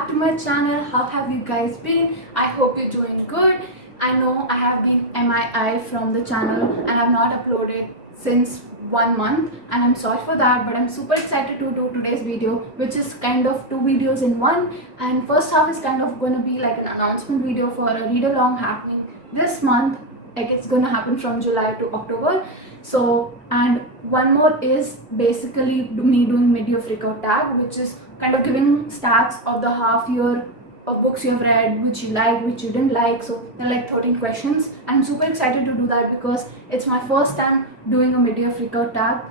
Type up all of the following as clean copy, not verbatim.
back to my channel. How have you guys been? I hope you're doing good. I know I have been MIA from the channel and I've not uploaded since 1 month, and I'm sorry for that, but I'm super excited to do today's video, which is kind of two videos in one. And first half is kind of going to be like an announcement video for a read along happening this month. Like, it's going to happen from July to October. So, and one more is basically me doing mid-year freakout tag, which is kind of giving stats of the half year of books you have read, which you like, which you didn't like. So there are like 13 questions. I'm super excited to do that because it's my first time doing a mid-year freakout tag.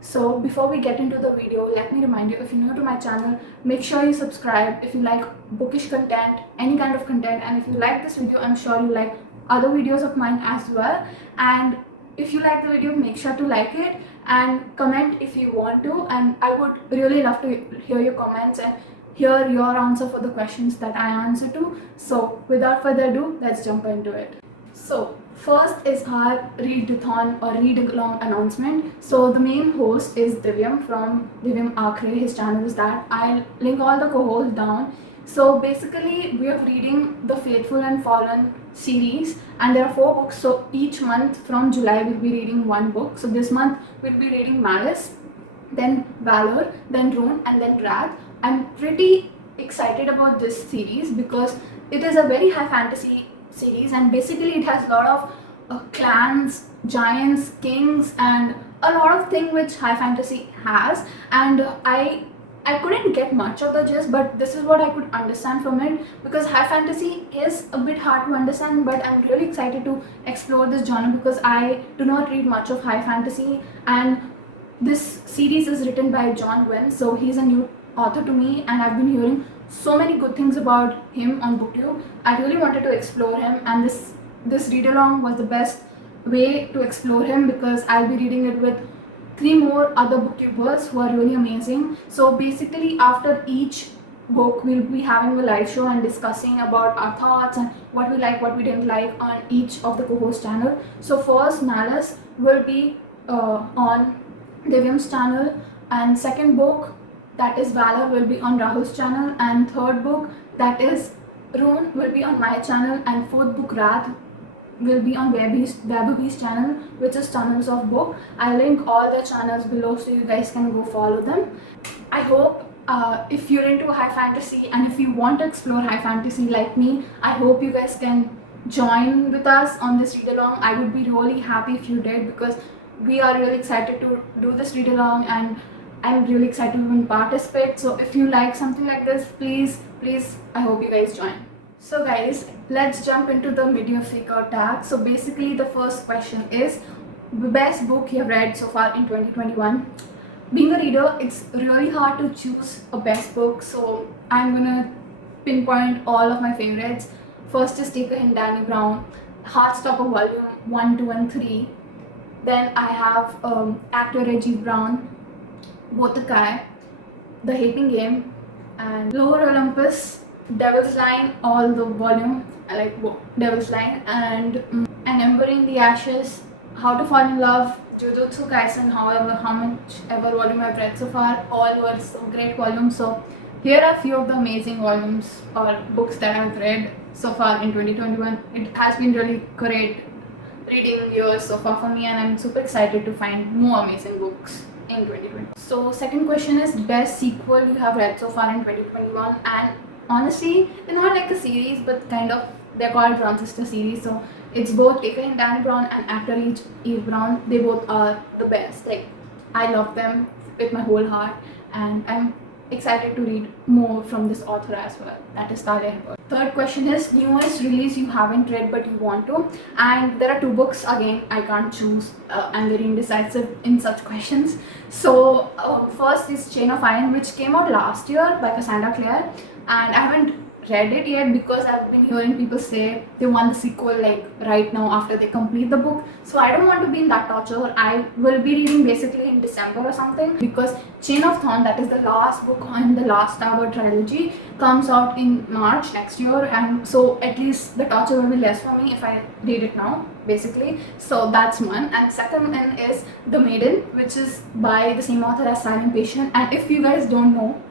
So before we get into the video, let me remind you, if you're new to my channel, make sure you subscribe if you like bookish content, any kind of content. And if you like this video, I'm sure you like other videos of mine as well. And if you like the video, make sure to like it and comment if you want to. And I would really love to hear your comments and hear your answer for the questions that I answer to. So without further ado, let's jump into it. So first is our readathon or read along announcement. So the main host is Divyam from Divyam Akhre. His channel is that. I'll link all the co-hosts down. So basically we are reading the Faithful and Fallen series, and there are 4 books. So each month from July we'll be reading one book. So this month we'll be reading Malice, then Valor, then Rune, and then Wrath. I'm pretty excited about this series because it is a very high fantasy series, and basically it has a lot of clans, giants, kings, and a lot of things which high fantasy has. And I couldn't get much of the gist, but this is what I could understand from it, because high fantasy is a bit hard to understand, but I'm really excited to explore this genre because I do not read much of high fantasy. And this series is written by Gwynne, so he's a new author to me, and I've been hearing so many good things about him on BookTube. I really wanted to explore him, and this read along was the best way to explore him because I'll be reading it with 3 more other booktubers who are really amazing. So basically after each book we'll be having a live show and discussing about our thoughts and what we like, what we didn't like on each of the co-host channel. So first Malice will be on Divyam's channel, and second book, that is Valor, will be on Rahul's channel, and third book, that is Rune, will be on my channel, and fourth book Wrath will be on vaibhavi's channel, which is Tunnels of Book. I'll link all the channels below so you guys can go follow them. I hope if you're into high fantasy and if you want to explore high fantasy like me, I hope you guys can join with us on this read along. I would be really happy if you did, because we are really excited to do this read along, and I'm really excited to even participate. So if you like something like this, please, I hope you guys join. So guys, let's jump into the mid-year freakout tag. So basically the first question is the best book you have read so far in 2021. Being a reader, it's really hard to choose a best book, so I'm gonna pinpoint all of my favorites. First is Take a Hint, Danny Brown, Heartstopper Volume 1, 2 and 3. Then I have actor Reggie Brown, Both the Kai, The Hating Game, and Lower Olympus, Devil's Line, all the volume. I like Devil's Line, and Embering the Ashes, How to Fall in Love, Jujutsu Kaisen. However, how much ever volume I've read so far, all were some great volumes. So here are a few of the amazing volumes or books that I've read so far in 2021. It has been really great reading years so far for me, and I'm super excited to find more amazing books in 2020. So second question is best sequel you have read so far in 2021, and honestly they're not like a series, but kind of, they're called Brown Sister series. So it's both Take a Hint, Danny Brown and actor Eve Brown. They both are the best. Like, I love them with my whole heart, and I'm excited to read more from this author as well, that is Talia Hibbert. Third question is newest release you haven't read but you want to, and there are 2 books. Again, I can't choose. I'm very indecisive in such questions. So first is Chain of Iron, which came out last year by Cassandra Clare, and I haven't read it yet because I've been hearing people say they want the sequel like right now after they complete the book. So I don't want to be in that torture. I will be reading basically in December or something, because Chain of Thorn, that is the last book on the Last Tower trilogy, comes out in March next year, and so at least the torture will be less for me if I read it now, basically. So that's one. And second one is The Maiden, which is by the same author as Silent Patient. And if you guys don't know,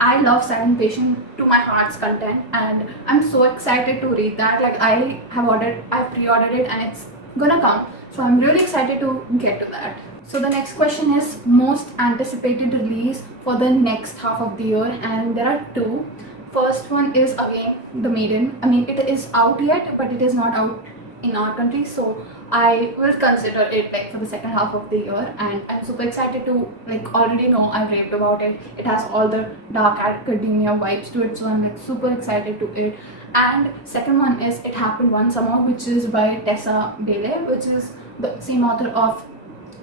I love Silent Patient to my heart's content, and I'm so excited to read that. Like I pre-ordered it, and it's gonna come. So I'm really excited to get to that. So the next question is most anticipated release for the next half of the year, and there are two. First one is again The Maiden. I mean, it is out yet, but it is not out in our country, so I will consider it like for the second half of the year, and I'm super excited to, like, already know I've raved about it. It has all the dark academia vibes to it, so I'm like super excited to it. And second one is It Happened One Summer, which is by Tessa Dele, which is the same author of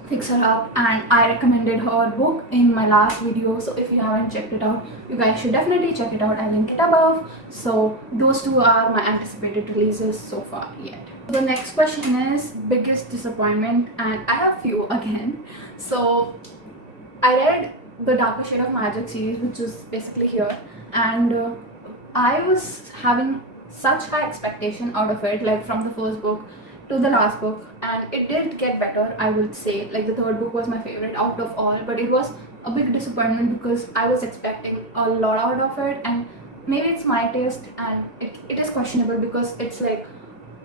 Fix Her Up, and I recommended her book in my last video, so if you haven't checked it out, you guys should definitely check it out. I'll link it above. So those two are my anticipated releases so far yet. The next question is biggest disappointment, and I have few again. So I read the Darker Shade of Magic series, which is basically here, and I was having such high expectation out of it, like from the first book to the last book, and it did get better, I would say. Like the third book was my favorite out of all, but it was a big disappointment because I was expecting a lot out of it, and maybe it's my taste, and it is questionable because it's like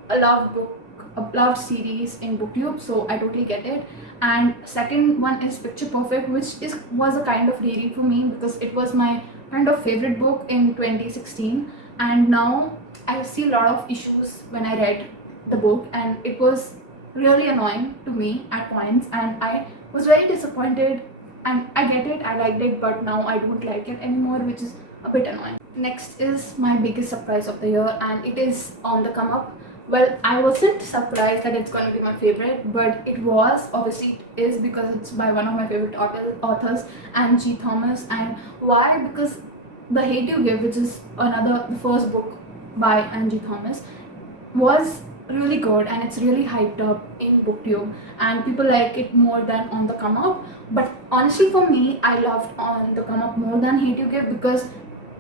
a love book, a loved series in booktube, so I totally get it. And second one is Picture Perfect, which was a kind of reread for me because it was my kind of favorite book in 2016, and now I see a lot of issues when I read the book, and it was really annoying to me at points, and I was very disappointed. And I get it, I liked it, but now I don't like it anymore, which is a bit annoying. Next is my biggest surprise of the year, and it is on the come up. Well, I wasn't surprised that it's going to be my favorite, but it was. Obviously it is because it's by one of my favorite authors, Angie Thomas. And why? Because The Hate You Give, which is the first book by Angie Thomas, was really good, and it's really hyped up in booktube, and people like it more than On the Come Up. But honestly, for me, I loved On the Come Up more than Hate You Give because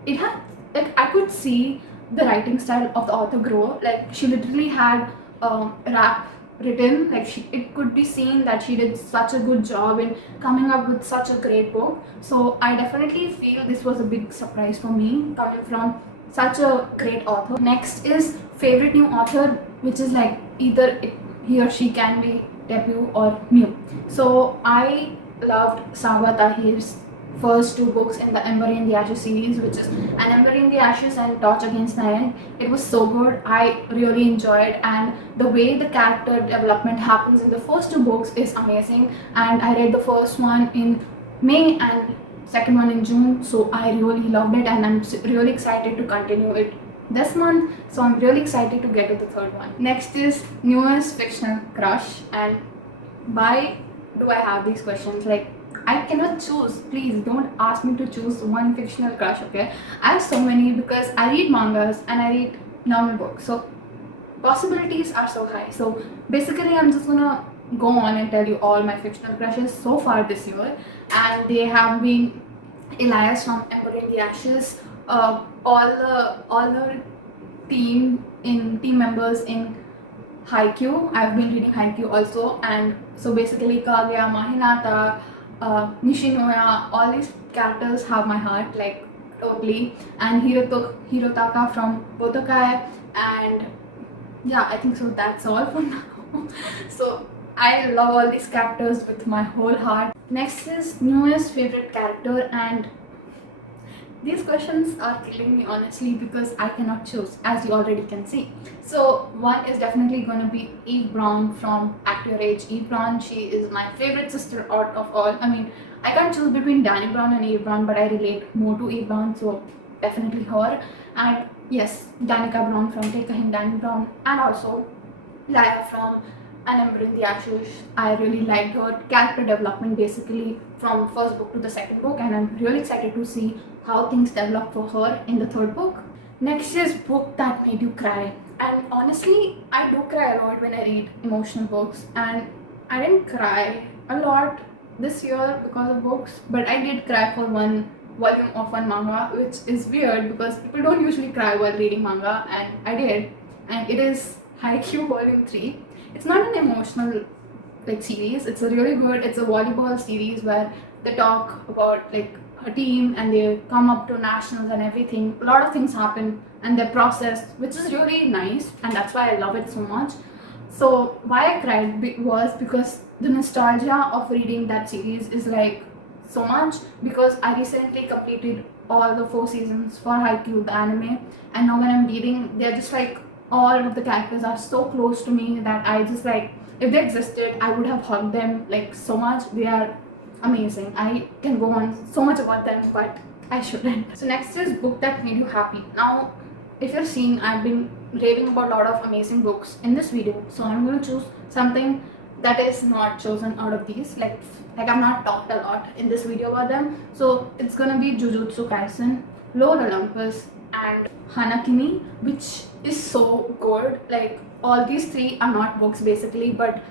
it had, like, I could see the writing style of the author grow. Like she literally had rap written, like it could be seen that she did such a good job in coming up with such a great book. So I definitely feel this was a big surprise for me coming from such a great author. Next is favorite new author, which is like either he or she can be debut or new. So I loved Saga Tahir's first two books in the Ember in the Ashes series, which is An Ember in the Ashes and Torch Against the End. It was so good. I really enjoyed, and the way the character development happens in the first two books is amazing. And I read the first one in May and second one in June, so I really loved it, and I'm really excited to continue it this month. So I'm really excited to get to the third one. Next is newest fictional crush, and why do I have these questions? Like, I cannot choose. Please don't ask me to choose one fictional crush, okay? I have so many because I read mangas and I read normal books, so possibilities are so high. So basically, I'm just gonna go on and tell you all my fictional crushes so far this year, and they have been Elias from Ember in the Ashes, all the team members in Haikyuu. I've been reading Haikyuu also, and so basically Kageyama, Hinata, Nishinoya, all these characters have my heart, like totally. And Hirotaka from Botokai, and yeah, I think so that's all for now. So I love all these characters with my whole heart. Next is newest favorite character, and these questions are killing me honestly because I cannot choose, as you already can see. So one is definitely going to be Eve Brown from Act Your Age. Eve Brown, she is my favorite sister out of all. I mean, I can't choose between Danny Brown and Eve Brown, but I relate more to Eve Brown, so definitely her. And yes, Danica Brown from Take a Hint, Danny Brown, and also Laya from An Ember in the Ashes. I really liked her character development basically from first book to the second book, and I'm really excited to see how things develop for her in the third book. Next is book that made you cry. And honestly, I do cry a lot when I read emotional books, and I didn't cry a lot this year because of books, but I did cry for one volume of one manga, which is weird because people don't usually cry while reading manga, and I did. And it is Haikyuu Volume 3. It's not an emotional series. It's a really good, it's a volleyball series where they talk about her team and they come up to nationals and everything. A lot of things happen and they're processed, which is really nice, and that's why I love it so much. So why I cried was because the nostalgia of reading that series is like so much, because I recently completed all the 4 seasons for Haikyuu, the anime, and now when I'm reading, they're just like, all of the characters are so close to me that I just like, if they existed, I would have hugged them like so much. They are amazing. I can go on so much about them, but I shouldn't. So next is book that made you happy. Now, if you're seeing, I've been raving about a lot of amazing books in this video, so I'm going to choose something that is not chosen out of these. Like I've not talked a lot in this video about them, so it's gonna be Jujutsu Kaisen, Lord Olympus, and Hanakimi, which is so good. Like all these 3 are not books basically, but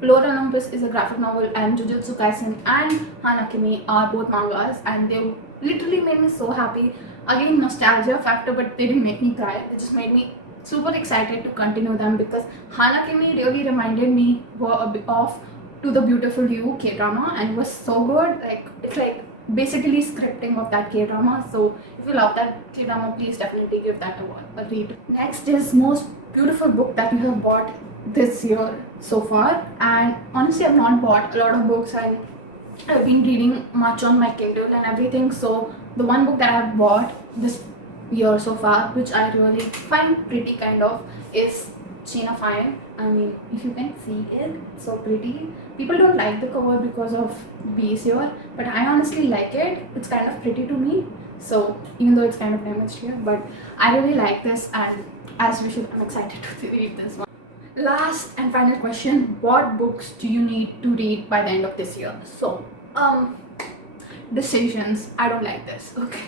Lord Olympus is a graphic novel and Jujutsu Kaisen and Hanakimi are both mangas, and they literally made me so happy. Again, nostalgia factor, but they didn't make me cry. They just made me super excited to continue them, because Hanakimi really reminded me of To the Beautiful You K-drama, and it was so good. Like it's like basically scripting of that K-drama. So if you love that K-drama, please definitely give that a read. Next is most beautiful book that you have bought this year so far. And honestly, I've not bought a lot of books, and I've been reading much on my Kindle and everything. So the one book that I've bought this year so far, which I really find pretty kind of, is Chain of Iron. I mean, if you can see it, it's so pretty. People don't like the cover because of bees here, but I honestly like it. It's kind of pretty to me. So even though it's kind of damaged here, but I really like this, and as usual, I'm excited to read this one. Last and final question: what books do you need to read by the end of this year? So decisions. I don't like this. Okay.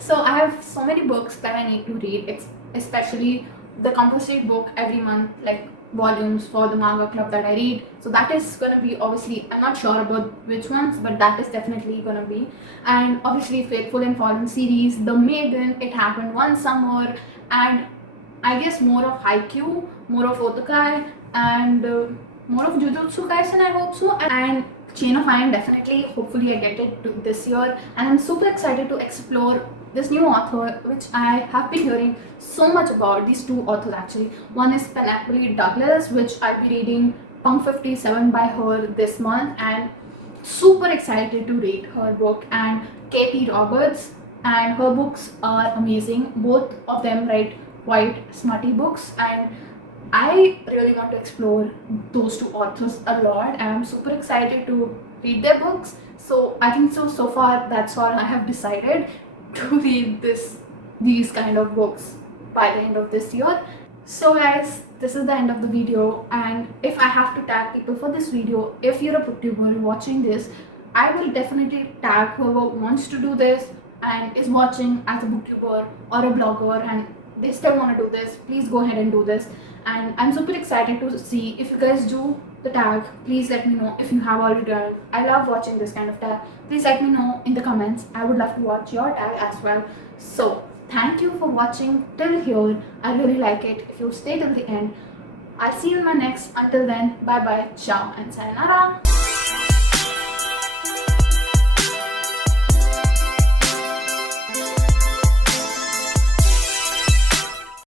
So I have so many books that I need to read, especially the composite book every month, like volumes for the manga club that I read. So that is gonna be, obviously, I'm not sure about which ones, but that is definitely gonna be. And obviously Faithful and Fallen series, The Maiden, It Happened One Summer, and I guess more of Haikyuu, more of Otakai, and more of Jujutsu Kaisen, I hope so. And Chain of Iron, definitely, hopefully I get it this year, and I'm super excited to explore this new author, which I have been hearing so much about. These 2 authors actually. One is Penelope Douglas, which I'll be reading Punk 57 by her this month, and super excited to read her book. And Katie Roberts, and her books are amazing. Both of them write quite smutty books, and I really want to explore those 2 authors a lot, and I'm super excited to read their books. So I think so far that's all I have decided, to read these kind of books by the end of this year. So guys, this is the end of the video, and if I have to tag people for this video, if you're a booktuber watching this, I will definitely tag whoever wants to do this and is watching as a booktuber or a blogger and they still want to do this. Please go ahead and do this, and I'm super excited to see if you guys do the tag. Please let me know if you have already done it. I love watching this kind of tag. Please let me know in the comments. I would love to watch your tag as well. So thank you for watching till here. I really like it if you stay till the end. I'll see you in my next. Until then, bye bye, ciao, and sayonara.